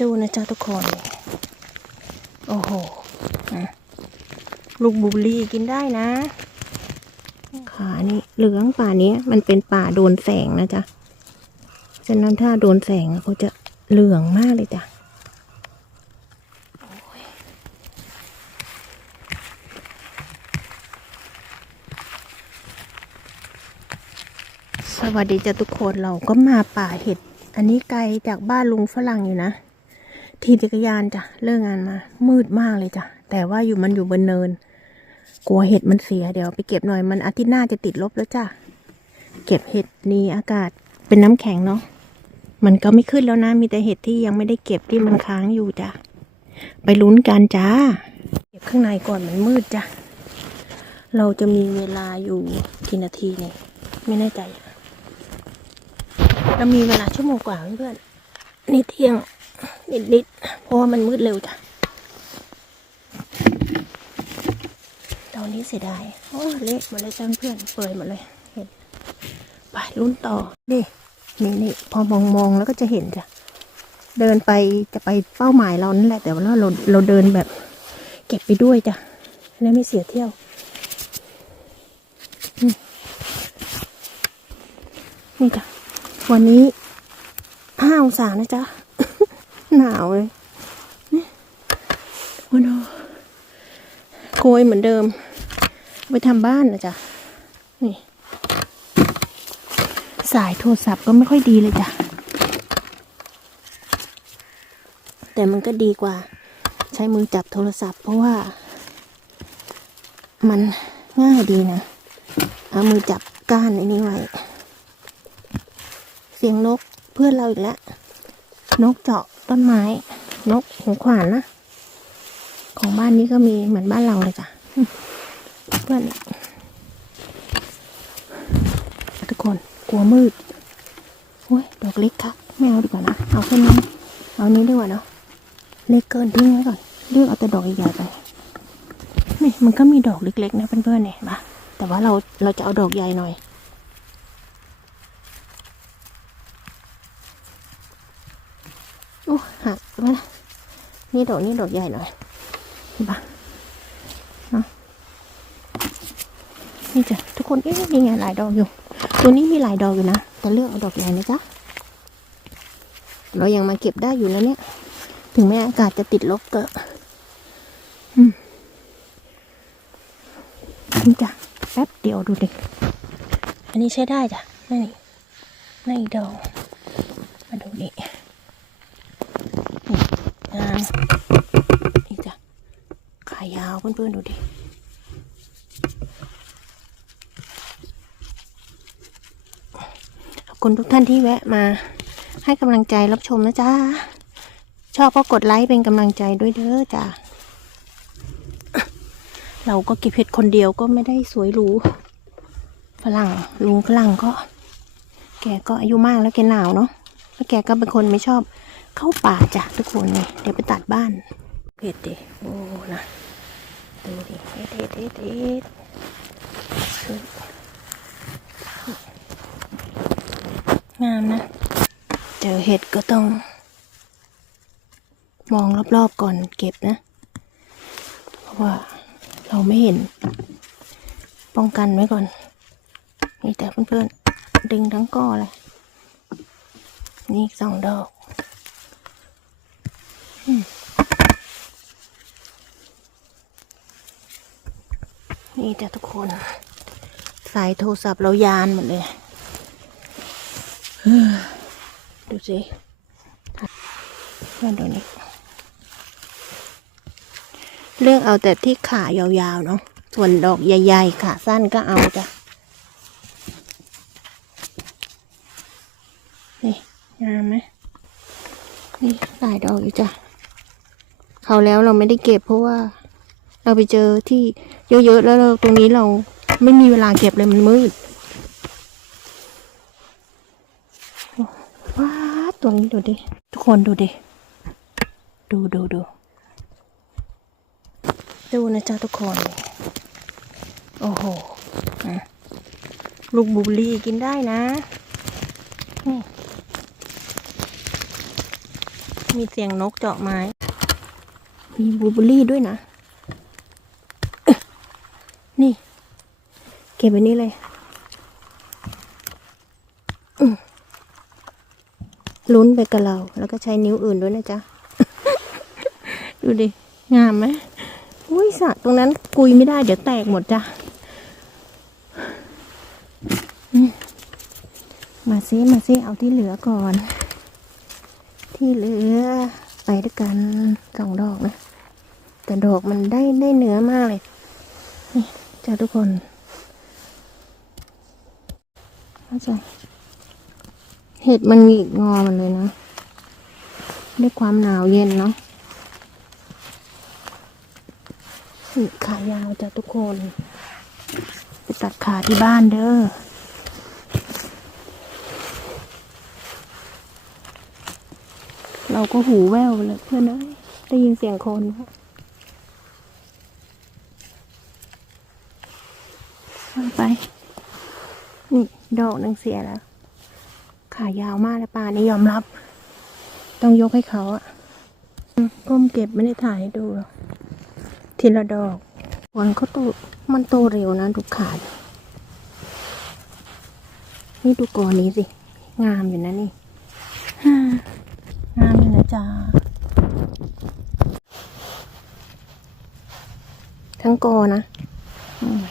ดูนะจ๊ะทุกคน โอ้โหอะลูกบูเบอรี่กินได้นะ ขานี่เหลืองป่านี้มันเป็นป่าโดนแสงนะจ๊ะฉะนั้นถ้าโดนแสงเขาจะเหลืองมากเลยจ้ะสวัสดีจ้ะทุกคนเราก็มาป่าเห็ด อันนี้ไกลจากบ้านลุงฝรั่งอยู่นะ ที่จักรยานจ้ะเลิกงานมา มืดมากเลยจ้ะแต่ว่าอยู่มันอยู่บนเนิน กลัวเห็ดมันเสียเดี๋ยวไปเก็บหน่อยมันอาทิตย์หน้าจะติดลบแล้วจ้ะเก็บเห็ดนี่อากาศเป็นน้ำแข็งเนาะมันก็ไม่ขึ้นแล้วนะมีแต่เห็ดที่ยังไม่ได้เก็บที่มันค้างอยู่จ้ะไปลุ้นกันจ้า เก็บข้างในก่อนมันมืดจ้ะเราจะมีเวลาอยู่กี่นาทีเนี่ยไม่แน่ใจเรามีเวลาชั่วโมงกว่าเพื่อนๆนี่เที่ยง นิดๆ เพราะว่ามันมืดเร็วจ้ะตอนนี้เสียดายโอ้เละหมดเลยจ้าเพื่อนเปื่อยหมดเลย เห็นไปลุ้นต่อนี่นี่นี่พอมองมองแล้วก็จะเห็นจ้ะ เดินไปจะไปเป้าหมายเรานั่นแหละ แต่ว่าเราเราเดินแบบ เก็บไปด้วยจ้ะ แล้วไม่เสียเที่ยวนี่จ้ะ วันนี้ห้าองศานะจ๊ะ หนาวเลยโอ้โหโกยเหมือนเดิม ไปทำบ้านนะจ๊ะ นี่ สายโทรศัพท์ก็ไม่ค่อยดีเลยจ้ะ แต่มันก็ดีกว่า ใช้มือจับโทรศัพท์ เพราะว่า มันง่ายดีนะ เอามือจับก้านไอ้นี้ไว้ เสียงนกเพื่อนเราอีกแล้ว นกเจาะ ต้นไม้ นกหัวขวานนะ ของบ้านนี้ก็มีเหมือนบ้านเราเลยจ้ะเพื่อนทุกคนกลัวมืดโอ้ยดอกเล็กครับไม่เอาดีกว่านะเอาแค่นี้เอานี้ดีกว่าเนาะเล็กเกินทิ้งไว้ก่อนเลือกเอาแต่ดอกใหญ่ไปนี่มันก็มีดอกเล็กๆนะเพื่อนๆเนี่ยมาแต่ว่าเราเราจะเอาดอกใหญ่หน่อย โอ้หักไปละนี่ดอกนี่ดอกใหญ่หน่อยเห็นปะเนาะนี่จ้ะทุกคนเอ๊ะมีไงหลายดอกอยู่ ตัวนี้มีหลายดอกอยู่นะแต่เลือกเอาดอกใหญ่นะจ๊ะเรายังมาเก็บได้อยู่นะเนี่ย ถึงแม้อากาศจะติดลบก็อืมนี่จ้ะแป๊บเดียวดูดิอันนี้ใช้ได้จ้ะนี่นี่ดอกมาดูดิ งามนี่จ้ะขายาวเพื่อนๆดูดิขอบคุณทุกท่านที่แวะมาให้กำลังใจรับชมนะจ๊ะ ชอบก็กดไลค์เป็นกำลังใจด้วยเด้อจ้ะเราก็เก็บเห็ดคนเดียวก็ไม่ได้สวยหรูฝรั่งลุงฝรั่งก็ แกก็อายุมากแล้วแกหนาวเนาะ แล้วแกก็เป็นคนไม่ชอบเข้าป่าจ้ะทุกคนนี่เดี๋ยวไปตัดบ้านเผ็ดดิโอ้นะดูดิเฮ็ดเฮ็ดเฮ็ดเฮ็ดงามนะ เจอเห็ดก็ต้อง มองรอบๆก่อนเก็บนะ เพราะว่าเราไม่เห็น ป้องกันไว้ก่อน นี่แต่เพื่อนๆ ดึงทั้งก้อเลย นี่อีกสองดอกนี่จ้ะทุกคน สายโทรศัพท์เรายานหมดเลยดูสิเพื่อนตัวนี้ เลือกเอาแต่ที่ขายาวๆเนาะส่วนดอกใหญ่ๆขาสั้นก็เอาจ้ะนี่ งามไหมนี่หลายดอกอยู่จ้ะเขาแล้วเราไม่ได้เก็บเพราะว่า เราไปเจอที่เยอะๆแล้วเราตรงนี้เราไม่มีเวลาเก็บเลยมันมืดว้าตัวนี้ดูดิทุกคนดูดิดูดูดูดูนะจ๊ะทุกคน โอ้โหอะลูกบลูเบอรรี่กินได้นะนี่ มีเสียงนกเจาะไม้ มีบูเบอรี่ด้วยนะ นี่ เก็บไว้นี่เลยลุ้นไปกับเรา แล้วก็ใช้นิ้วอื่นด้วยนะจ๊ะ ดูดิ งามไหมอุ้ยสระตรงนั้นกุยไม่ได้ เดี๋ยวแตกหมดจ้ะอืมมาซิมาซิเอาที่เหลือก่อน ที่เหลือไปด้วยกันสองดอกนะ แต่ดอกมันได้ได้เนื้อมากเลย นี่จ้าทุกคนเข้าใจเห็ดมันหงิกงอมันเลยนะด้วยความหนาวเย็นเนาะขายาวจ้ะทุกคน ไปตัดขาที่บ้านเด้อ เราก็หูแว่วเลยเพื่อนเอ้ยได้ยินเสียงคนปะไป นี่ดอกหนึงเสียแล้ว ขายาวมากเลยป่านี่ยอมรับ ต้องยกให้เขาอะอืมก้มเก็บไม่ได้ถ่ายให้ดูหรอกทีละดอกผลเขาโตมันโตเร็วนะดูขาด นี่ดูกอนี้สิ งามอยู่นะนี่ ฮ่างามอยู่นะจ๊ะทั้งกอนะอืม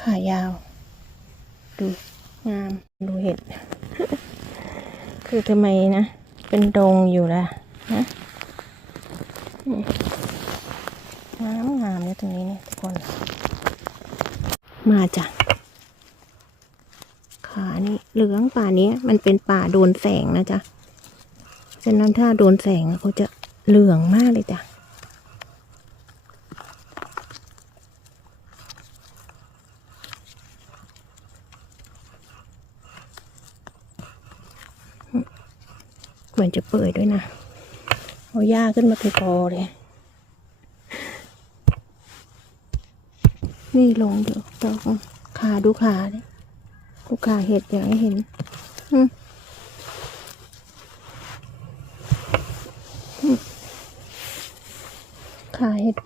ขายาว ดูงาม ดูเห็ด คือทำไมนะ เป็นดงอยู่ล่ะนะอืมงามงามเนี่ยตรงนี้เนี่ยทุกคน มาจ้ะ ขานี่เหลืองป่านี้มันเป็นป่าโดนแสงนะจ๊ะฉะนั้นถ้าโดนแสงเขาจะเหลืองมากเลยจ้ะเหมือนจะเปื่อยด้วยนะ เอาหญ้าขึ้นมาเป็นกอเลย นี่ลงเดี๋ยวตอกขาดูขาเลย ดูขาเห็ดอยากให้เห็นอืมอืมขาเห็ด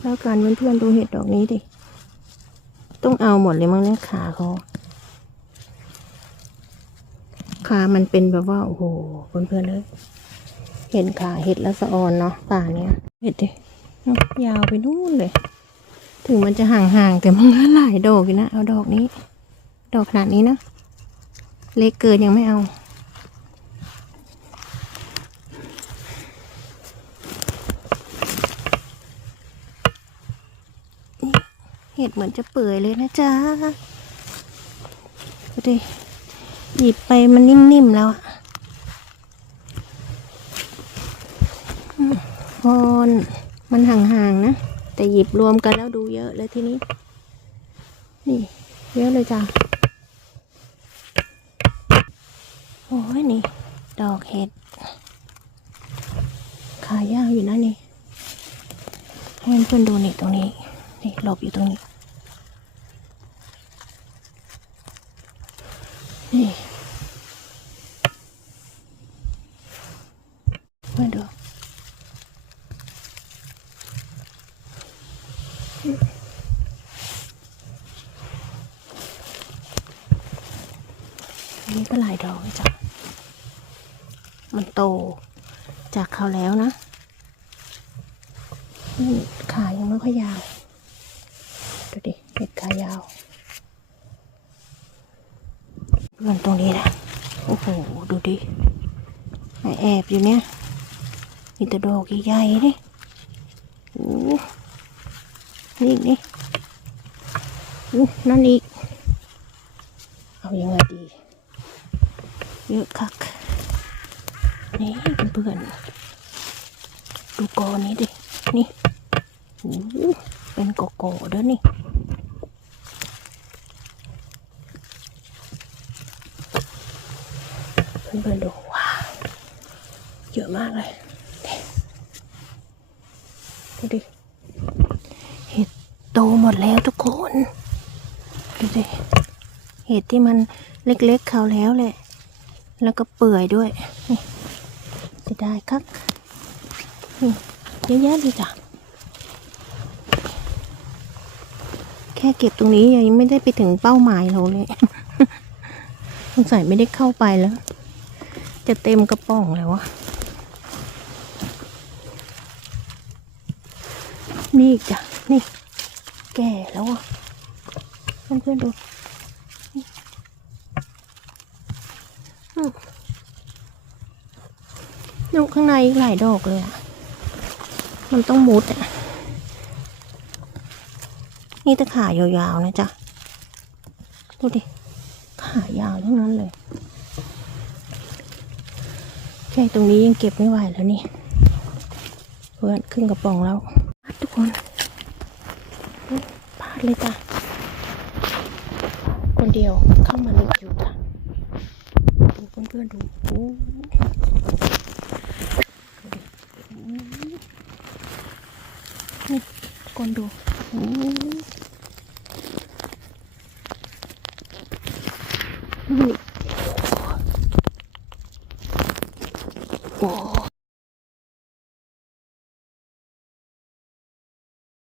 แล้วกันเพื่อนๆดูเห็ดดอกนี้ดิ ต้องเอาหมดเลยมั้งเนี่ยขาเขาขามันเป็นแบบว่า โอ้โหเพื่อนๆเลย เห็นขาเห็ดแล้วสะออนเนาะป่าเนี้ยเห็ดดิเนาะยาวไปนู่นเลย ถึงมันจะห่างๆแต่มันก็หลายดอกอยู่นะ เอาดอกนี้ ดอกขนาดนี้นะ เล็กเกินยังไม่เอา เห็ดเหมือนจะเปื่อยเลยนะจ๊ะดูดิหยิบไปมันนิ่มๆแล้วอะพอนมันห่างๆนะ แต่หยิบรวมกันแล้วดูเยอะเลยทีนี้ นี่ เยอะเลยจ้ะโอ้ยนี่ ดอกเห็ด ขายาวอยู่นะนี่ให้เพื่อนดูนี่ตรงนี้ นี่หลบอยู่ตรงนี้มาดู อันนี้ก็หลายดอกจ้ะ มันโตจากเขาแล้วนะนี่ขายังไม่ค่อยยาว ดูดิเห็ดขายาวเพื่อนตรงนี้นะโอ้โห ดูดิแอบอยู่เนี่ยมีแต่ดอกใหญ่ๆนี่โอ้ นี่อีกนี่อู้นั่นอีก เอายังไงดี เยอะคัก นี่เพื่อนดูกอนี้ดิ นี่เป็นกโก้เด้อนี่เพื่อนๆดูว้าวเยอะมากเลยดูดิเห็ด โตหมดแล้วทุกคนดูดิเห็ดที่มันเล็กๆเขาแล้วแหละ แล้วก็เปื่อยด้วย นี่จะได้คักนี่เยอะแยะเลยจ้ะ แค่เก็บตรงนี้ยังไม่ได้ไปถึงเป้าหมายเราเลยสงสัยไม่ได้เข้าไปแล้ว จะเต็มกระป๋องแล้ววะนี่จ้ะ นี่ แก่แล้วอะเพื่อนๆดูนี่อืมดูข้างในอีกหลายดอกเลยอะ มันต้องมุดอะ นี่ตะขายาวๆนะจ๊ะ ดูดิ ขายาวทั้งนั้นเลย แค่ตรงนี้ยังเก็บไม่ไหวแล้วนี่ เพื่อนขึ้นกระป๋องแล้ว ทุกคน เลยจ้ะ คนเดียวเข้ามาลึกอยู่จ้ะ ดูเพื่อนๆดูโอ้นี่คนดู